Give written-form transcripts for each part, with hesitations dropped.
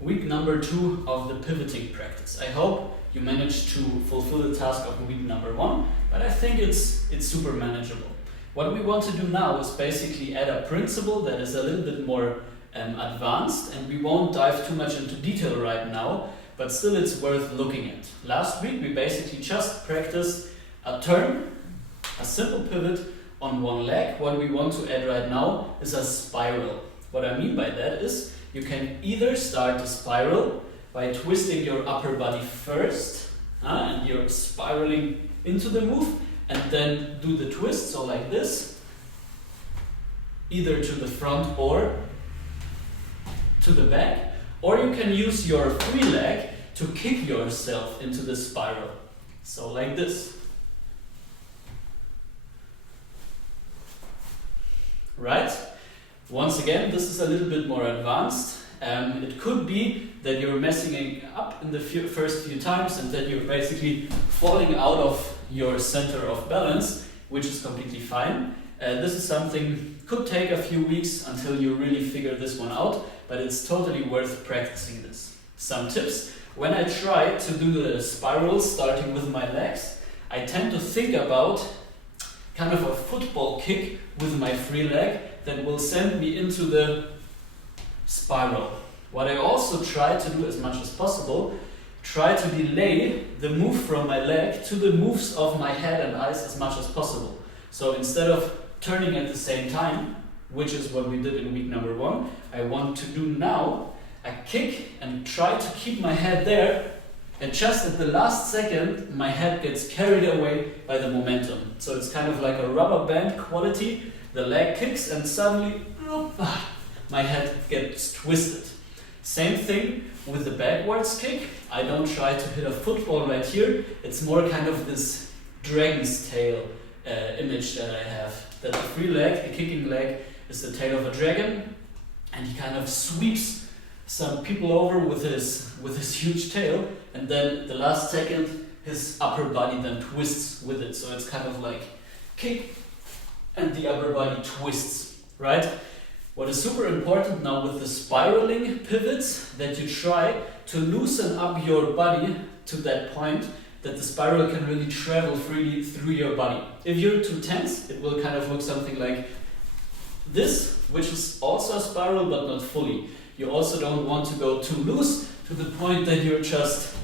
week number 2 of the pivoting practice. I hope you managed to fulfill the task of week number 1, but I think it's super manageable. What we want to do now is basically add a principle that is a little bit more advanced, and we won't dive too much into detail right now, but still it's worth looking at. Last week we basically just practiced a turn, a simple pivot on one leg. What we want to add right now is a spiral. What I mean by that is you can either start the spiral by twisting your upper body first, and you're spiraling into the move, and then do the twist, so like this, either to the front or to the back, or you can use your free leg to kick yourself into the spiral, so like this. Right? Once again, this is a little bit more advanced. It could be that you're messing it up in the first few times and that you're basically falling out of your center of balance, which is completely fine. This is something could take a few weeks until you really figure this one out, but it's totally worth practicing this. Some tips: when I try to do the spiral starting with my legs, I tend to think about kind of a football kick with my free leg that will send me into the spiral. What I also try to do as much as possible, try to delay the move from my leg to the moves of my head and eyes as much as possible. So instead of turning at the same time, which is what we did in week number 1, I want to do now a kick and try to keep my head there, and just at the last second my head gets carried away by the momentum. So it's kind of like a rubber band quality. The leg kicks and suddenly my head gets twisted. Same thing with the backwards kick. I don't try to hit a football right here. It's more kind of this dragon's tail image that I have. That the free leg, the kicking leg, is the tail of a dragon, and he kind of sweeps some people over with his huge tail, and then the last second his upper body then twists with it. So it's kind of like kick and the upper body twists, right? What is super important now with the spiraling pivots, that you try to loosen up your body to that point that the spiral can really travel freely through your body. If you're too tense, it will kind of look something like this, which is also a spiral but not fully. You also don't want to go too loose to the point that you're just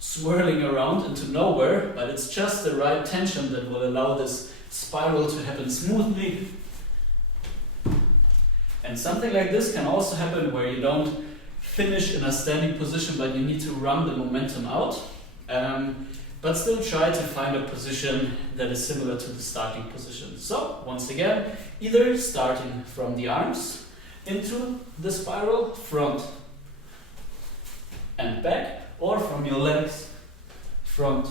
swirling around into nowhere, but it's just the right tension that will allow this spiral to happen smoothly. And something like this can also happen where you don't finish in a standing position, but you need to run the momentum out. But still try to find a position that is similar to the starting position. So, once again, either starting from the arms into the spiral, front and back, or from your legs, front